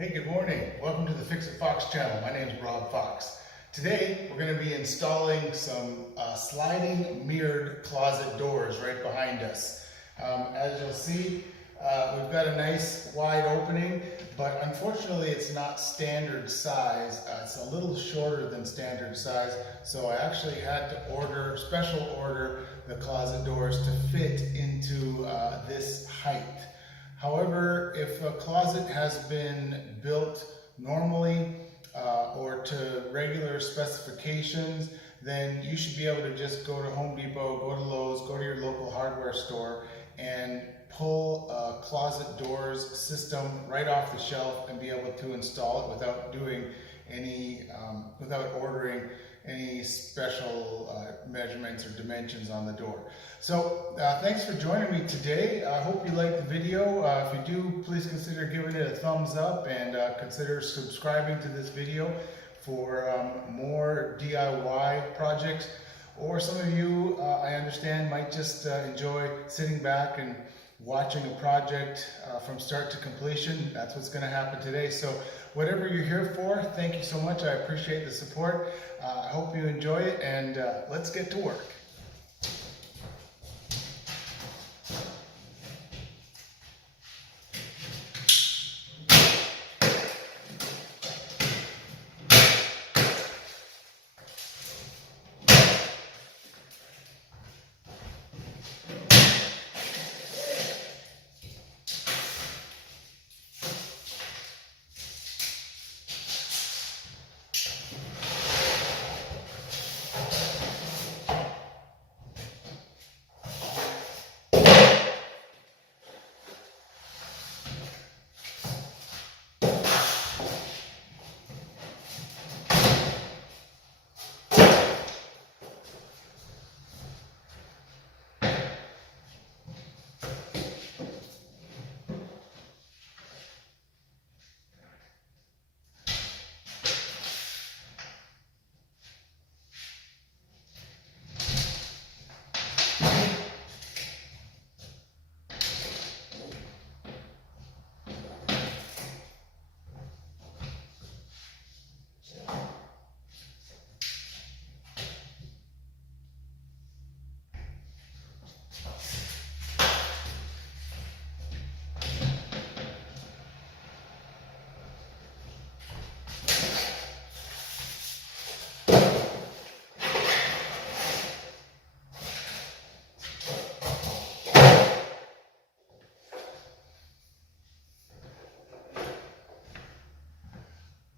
Hey, good morning. Welcome to the Fix It Fox channel. My name is Rob Fox. Today, we're going to be installing some sliding mirrored closet doors right behind us. As you'll see, we've got a nice wide opening, but unfortunately it's not standard size. It's a little shorter than standard size, so I actually had to special order the closet doors to fit into this height. However, if a closet has been built normally or to regular specifications, then you should be able to just go to Home Depot, go to Lowe's, go to your local hardware store and pull a closet doors system right off the shelf and be able to install it without doing any, without ordering any special measurements or dimensions on the door. So thanks for joining me today. I hope you liked the video. If you do, please consider giving it a thumbs up and consider subscribing to this video for more DIY projects. Or some of you, I understand, might just enjoy sitting back and watching a project from start to completion. That's what's going to happen today. So whatever you're here for, thank you so much. I appreciate the support. I hope you enjoy it, and let's get to work.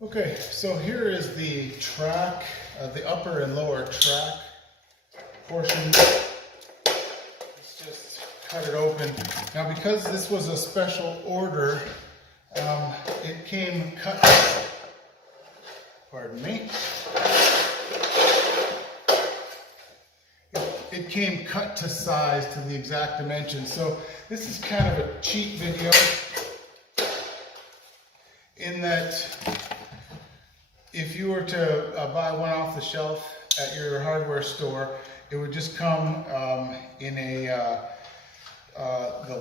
Okay, so here is the track, the upper and lower track portion. Let's just cut it open. Now, because this was a special order, it came cut, pardon me, it came cut to size to the exact dimensions. So this is kind of a cheat video in that if you were to buy one off the shelf at your hardware store, it would just come in the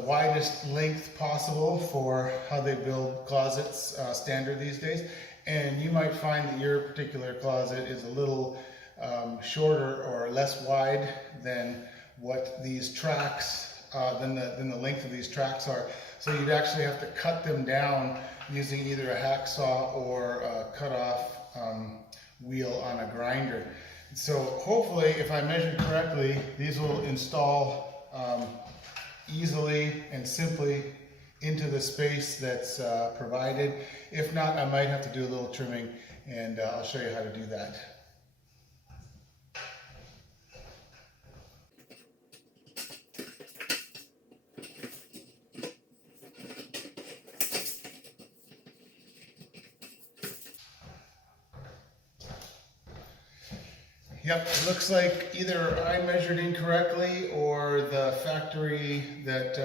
widest length possible for how they build closets standard these days. And you might find that your particular closet is a little shorter or less wide than what these tracks, than the length of these tracks are. So you'd actually have to cut them down using either a hacksaw or a cut-off wheel on a grinder. So hopefully, if I measured correctly, these will install easily and simply into the space that's provided. If not, I might have to do a little trimming, and I'll show you how to do that. Yep, it looks like either I measured incorrectly or the factory that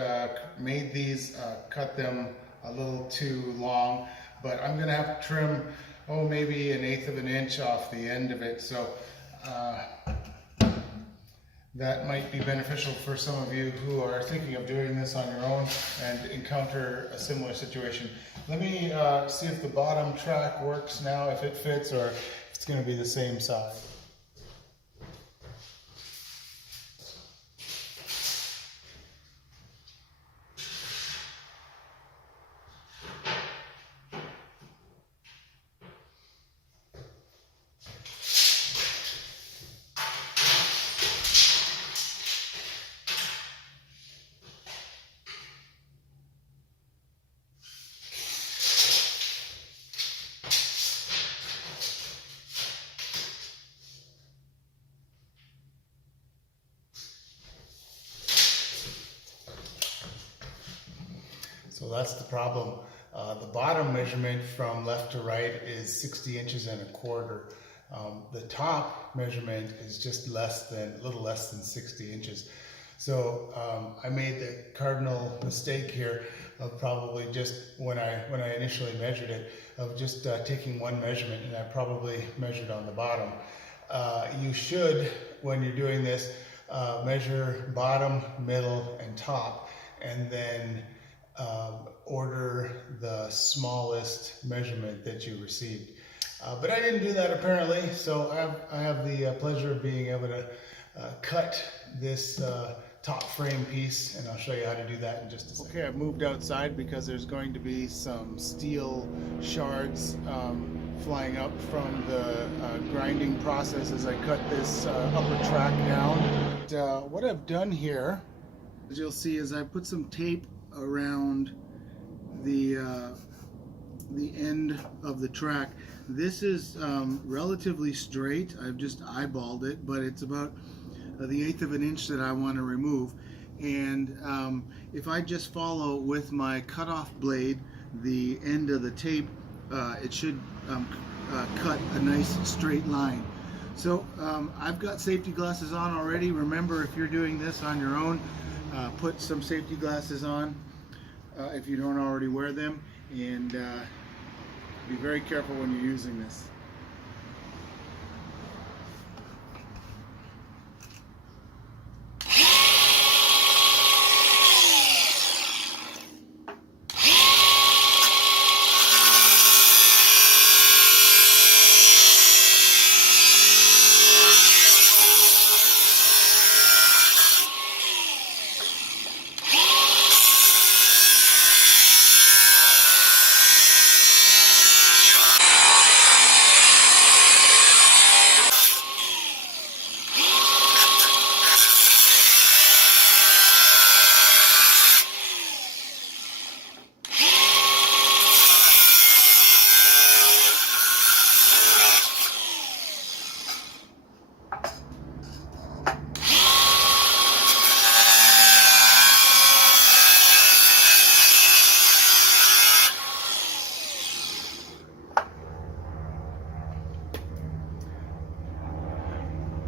made these cut them a little too long. But I'm going to have to trim, maybe 1/8 of an inch off the end of it. So that might be beneficial for some of you who are thinking of doing this on your own and encounter a similar situation. Let me see if the bottom track works now, if it fits, or if it's going to be the same size. So that's the problem. The bottom measurement from left to right is 60 inches and a quarter. The top measurement is just a little less than 60 inches. So I made the cardinal mistake here of probably just when I initially measured it, of just taking one measurement, and I probably measured on the bottom. You should, when you're doing this, measure bottom, middle, and top, and then order the smallest measurement that you received. But I didn't do that apparently, so I have the pleasure of being able to cut this top frame piece, and I'll show you how to do that in just a second. Okay, I've moved outside because there's going to be some steel shards flying up from the grinding process as I cut this upper track down. What I've done here, as you'll see, is I put some tape around the end of the track. This is relatively straight. I've just eyeballed it, but it's about the 1/8 of an inch that I want to remove. And if I just follow with my cutoff blade the end of the tape, it should cut a nice straight line. So I've got safety glasses on already. Remember, if you're doing this on your own, put some safety glasses on if you don't already wear them, and be very careful when you're using this.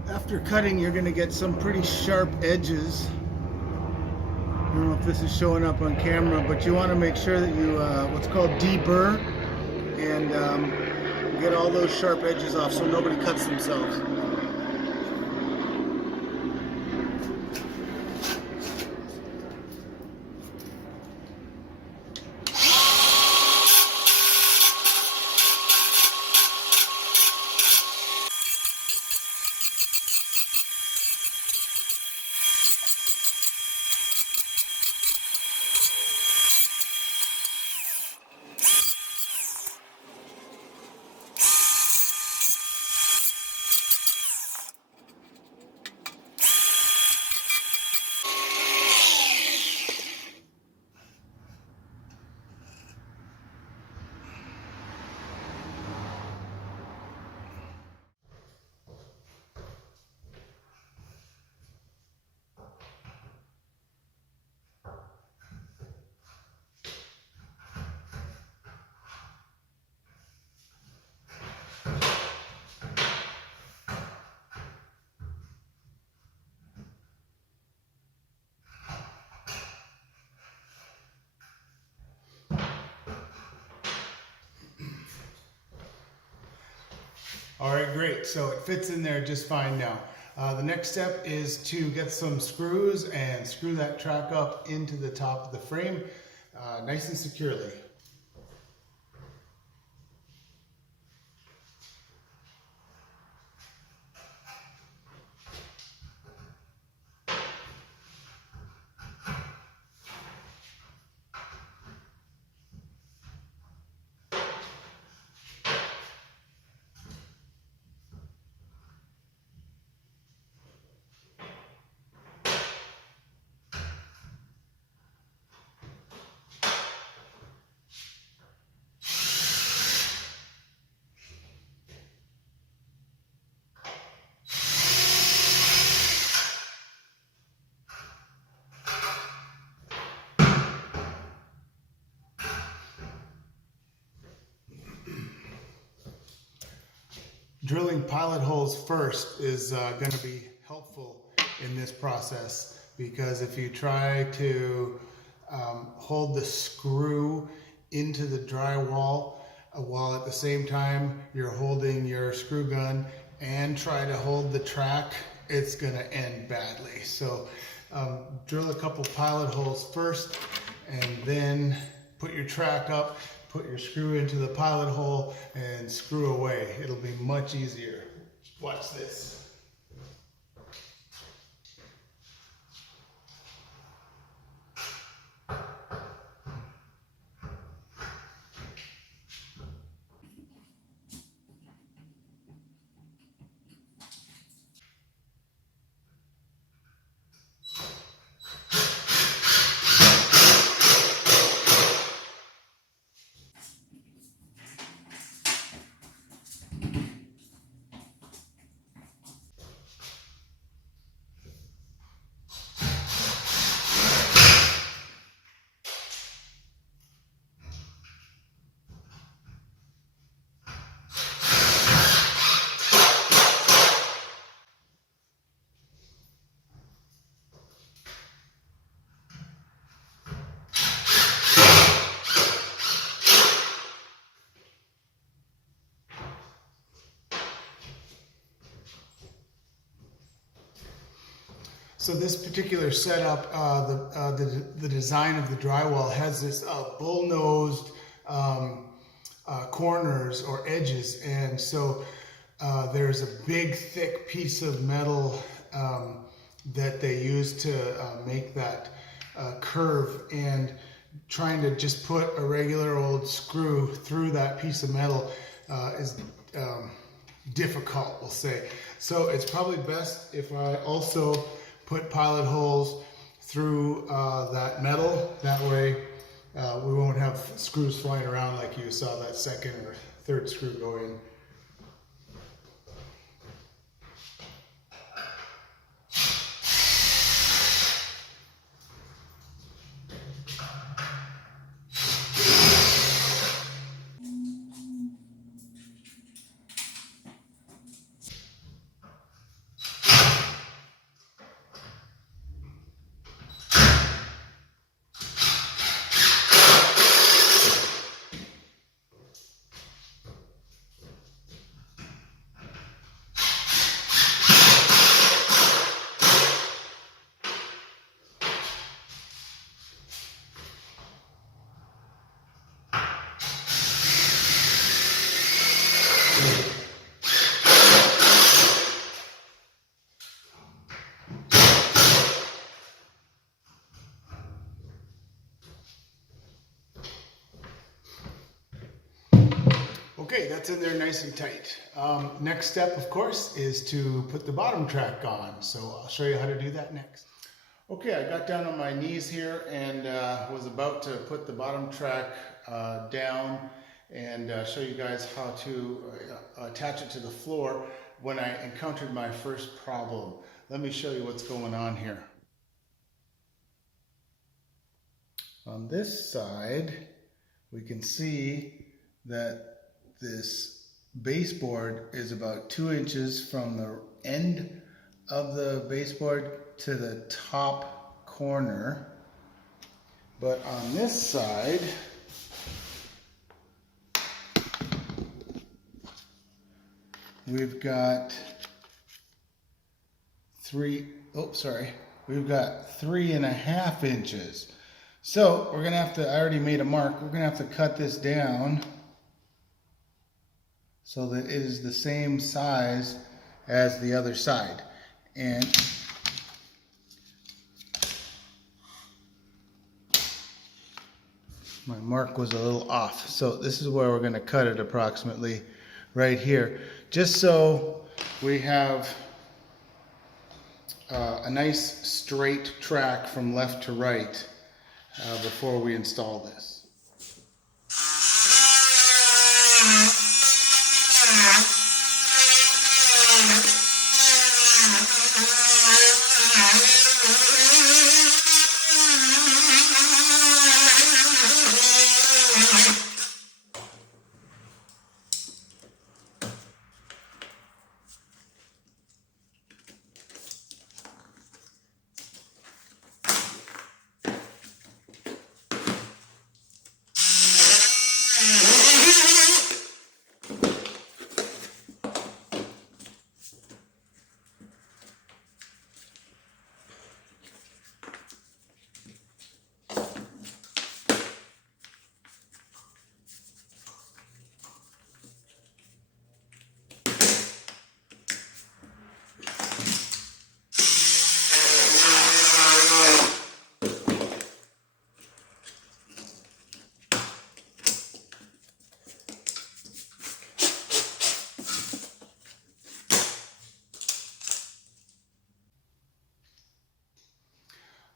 After cutting, you're going to get some pretty sharp edges. I don't know if this is showing up on camera, but you want to make sure that you what's called deburr, and get all those sharp edges off so nobody cuts themselves. All right, great. So it fits in there just fine now. The next step is to get some screws and screw that track up into the top of the frame nice and securely. Drilling pilot holes first is going to be helpful in this process, because if you try to hold the screw into the drywall while at the same time you're holding your screw gun and try to hold the track, it's going to end badly. So drill a couple pilot holes first and then put your track up. Put your screw into the pilot hole and screw away. It'll be much easier. Watch this. So this particular setup, the design of the drywall has this bull-nosed corners or edges, and so there's a big thick piece of metal that they use to make that curve, and trying to just put a regular old screw through that piece of metal is difficult, we'll say. So it's probably best if I also put pilot holes through that metal. That way we won't have screws flying around like you saw that second or third screw go in. Okay, that's in there nice and tight. Next step, of course, is to put the bottom track on. So I'll show you how to do that next. Okay, I got down on my knees here and was about to put the bottom track down and show you guys how to attach it to the floor when I encountered my first problem. Let me show you what's going on here. On this side, we can see that this baseboard is about 2 inches from the end of the baseboard to the top corner. But on this side, we've got we've got 3.5 inches. So we're gonna have to, I already made a mark, we're gonna have to cut this down so that it is the same size as the other side. And my mark was a little off. So this is where we're gonna cut it approximately right here. Just so we have a nice straight track from left to right before we install this.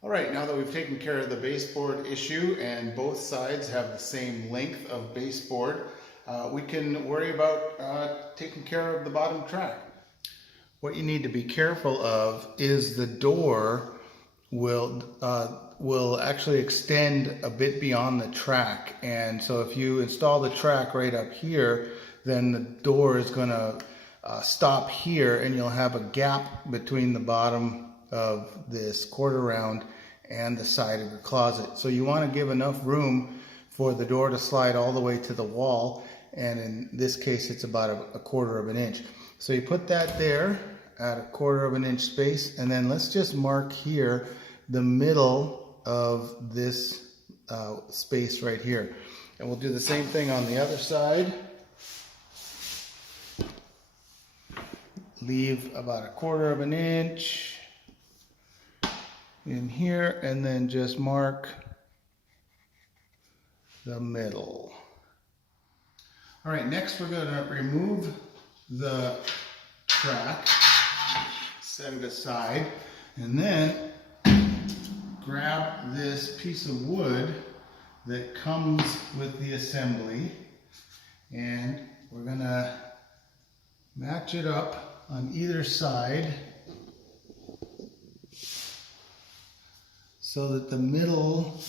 All right, now that we've taken care of the baseboard issue and both sides have the same length of baseboard, we can worry about taking care of the bottom track. What you need to be careful of is the door will actually extend a bit beyond the track. And so if you install the track right up here, then the door is going to stop here and you'll have a gap between the bottom of this quarter round and the side of your closet. So you want to give enough room for the door to slide all the way to the wall, and in this case it's about a 1/4 inch. So you put that there at a 1/4 inch space, and then let's just mark here the middle of this space right here. And we'll do the same thing on the other side. Leave about a 1/4 inch in here, and then just mark the middle. All right, next we're going to remove the track, set it aside, and then grab this piece of wood that comes with the assembly, and we're going to match it up on either side so that the middle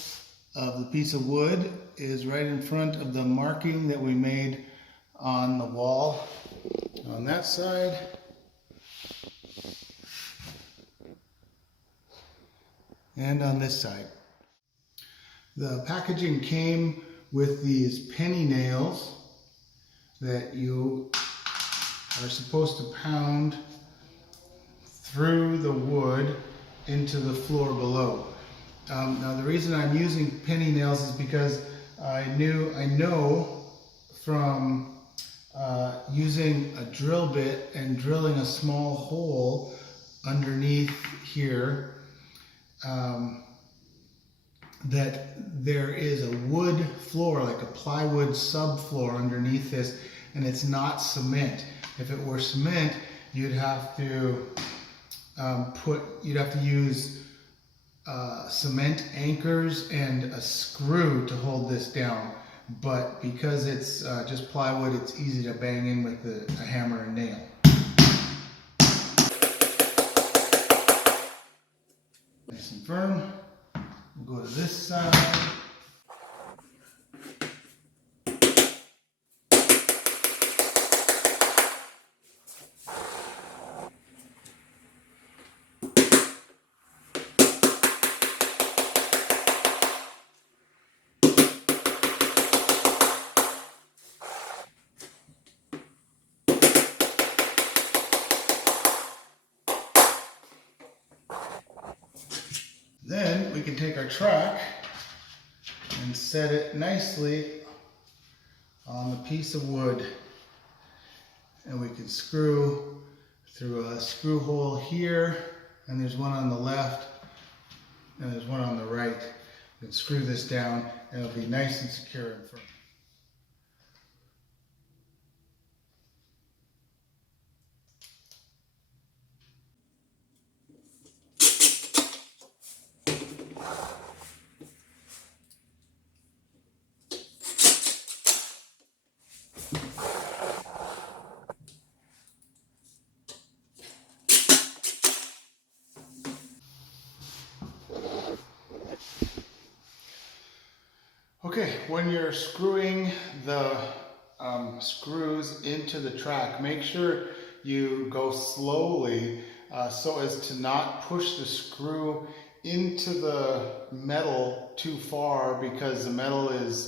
of the piece of wood is right in front of the marking that we made on the wall on that side. And on this side. The packaging came with these penny nails that you are supposed to pound through the wood into the floor below. Now the reason I'm using penny nails is because I know from using a drill bit and drilling a small hole underneath here that there is a wood floor, like a plywood subfloor underneath this, and it's not cement. If it were cement, you'd have to use cement anchors and a screw to hold this down. But because it's just plywood, it's easy to bang in with a hammer and nail. Nice and firm. We'll go to this side. we can take our track and set it nicely on the piece of wood. And we can screw through a screw hole here, and there's one on the left, and there's one on the right. You can screw this down, and it'll be nice and secure in front. Okay, when you're screwing the screws into the track, make sure you go slowly so as to not push the screw into the metal too far, because the metal is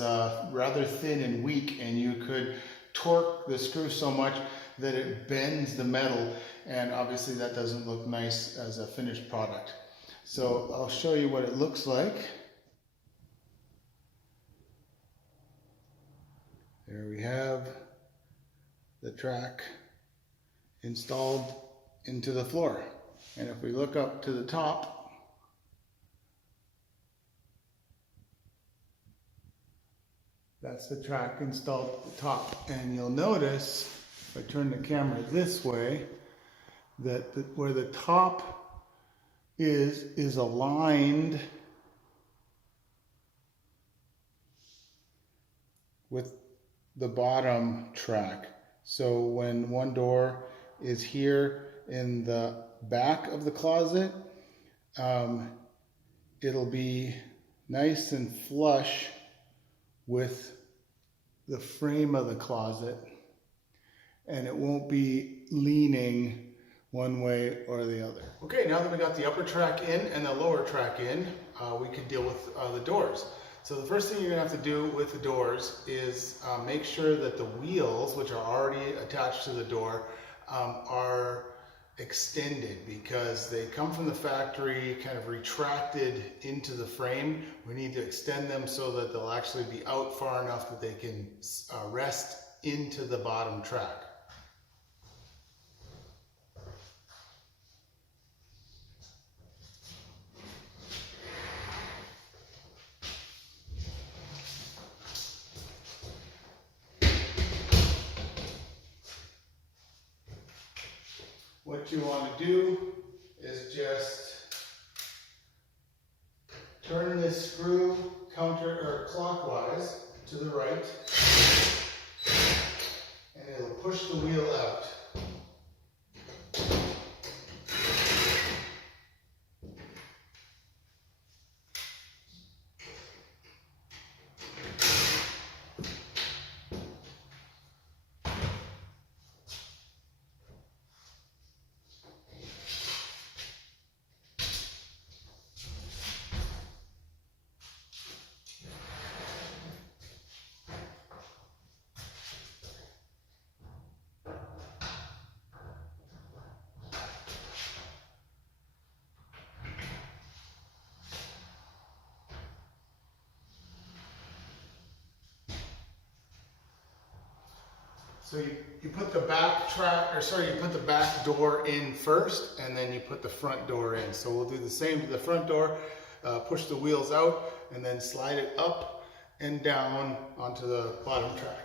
rather thin and weak, and you could torque the screw so much that it bends the metal, and obviously that doesn't look nice as a finished product. So I'll show you what it looks like. There we have the track installed into the floor. And if we look up to the top, that's the track installed at the top. And you'll notice, if I turn the camera this way, that where the top is aligned with the bottom track. So when one door is here in the back of the closet, it'll be nice and flush with the frame of the closet, and it won't be leaning one way or the other. Okay, now that we got the upper track in and the lower track in, we can deal with the doors. So the first thing you're gonna have to do with the doors is make sure that the wheels, which are already attached to the door, are extended, because they come from the factory kind of retracted into the frame. We need to extend them so that they'll actually be out far enough that they can rest into the bottom track. What you want to do is just turn this screw clockwise to the right, and it'll push the wheel out. So you put the back you put the back door in first, and then you put the front door in. So we'll do the same to the front door, push the wheels out, and then slide it up and down onto the bottom track.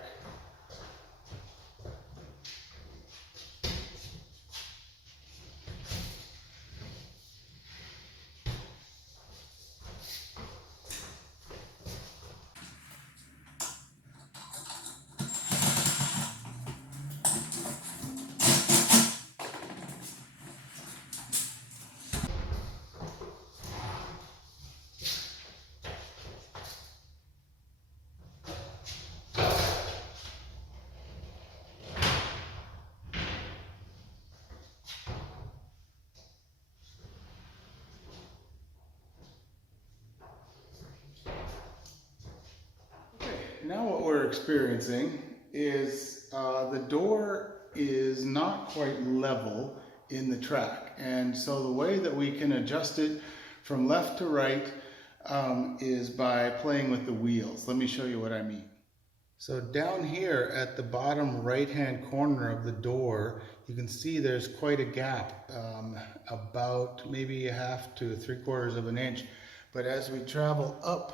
Now what we're experiencing is the door is not quite level in the track, and so the way that we can adjust it from left to right is by playing with the wheels. Let me show you what I mean. So down here at the bottom right-hand corner of the door, you can see there's quite a gap, about maybe 1/2 to 3/4 of an inch. But as we travel up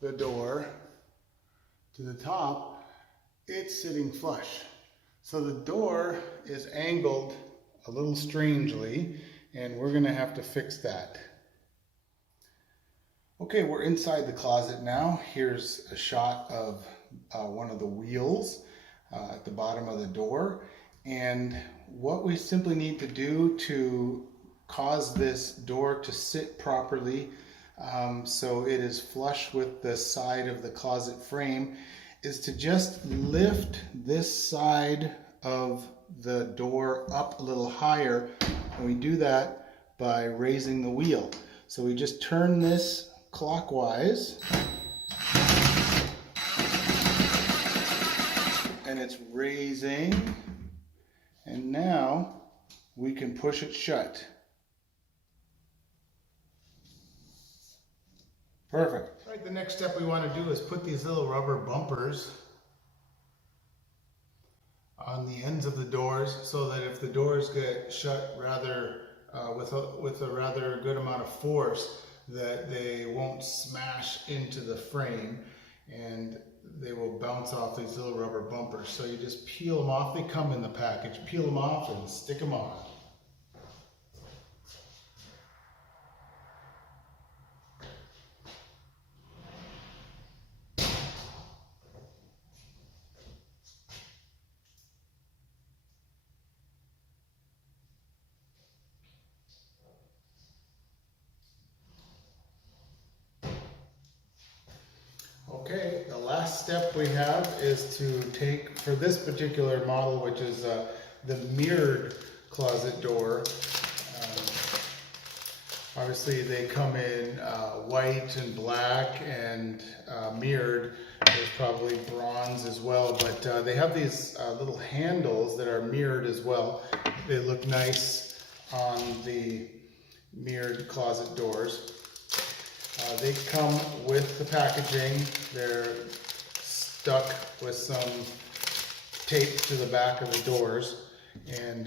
the door to the top, it's sitting flush. So the door is angled a little strangely, and we're gonna have to fix that. Okay, we're inside the closet now. Here's a shot of one of the wheels at the bottom of the door. And what we simply need to do to cause this door to sit properly so it is flush with the side of the closet frame is to just lift this side of the door up a little higher. And we do that by raising the wheel. So we just turn this clockwise, and it's raising, and now we can push it shut. Perfect. All right, the next step we want to do is put these little rubber bumpers on the ends of the doors so that if the doors get shut rather with a rather good amount of force, that they won't smash into the frame and they will bounce off these little rubber bumpers. So you just peel them off. They come in the package. Peel them off and stick them on. Okay, the last step we have is to take, for this particular model, which is the mirrored closet door, obviously they come in white and black and mirrored. There's probably bronze as well, but they have these little handles that are mirrored as well. They look nice on the mirrored closet doors. They come with the packaging. They're stuck with some tape to the back of the doors, and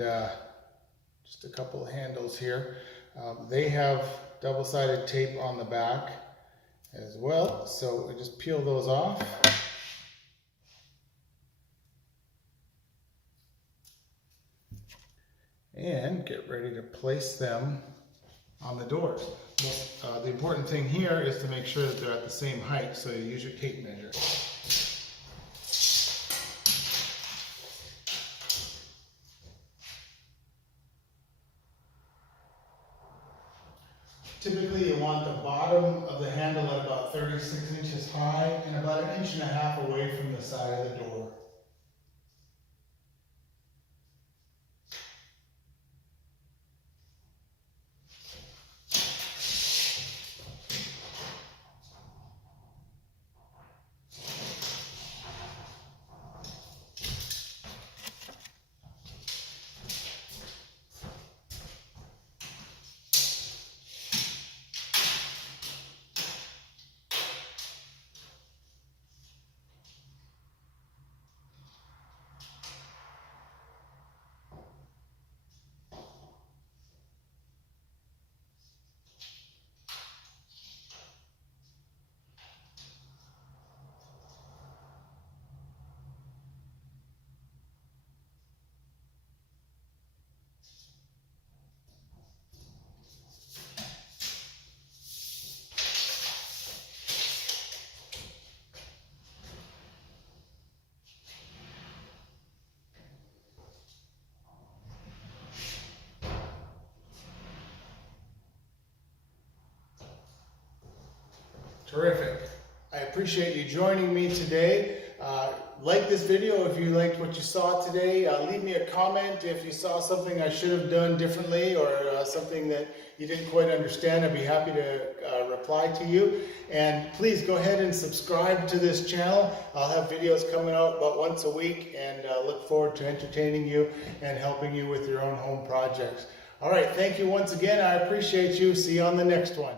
just a couple of handles here. They have double-sided tape on the back as well, so we just peel those off. And get ready to place them on the doors. The important thing here is to make sure that they're at the same height, so you use your tape measure. Typically you want the bottom of the handle at about 36 inches high and about 1.5 inches away from the side of the door. Terrific. I appreciate you joining me today. Like this video if you liked what you saw today. Leave me a comment if you saw something I should have done differently or something that you didn't quite understand. I'd be happy to reply to you. And please go ahead and subscribe to this channel. I'll have videos coming out about once a week, and look forward to entertaining you and helping you with your own home projects. All right, thank you once again. I appreciate you. See you on the next one.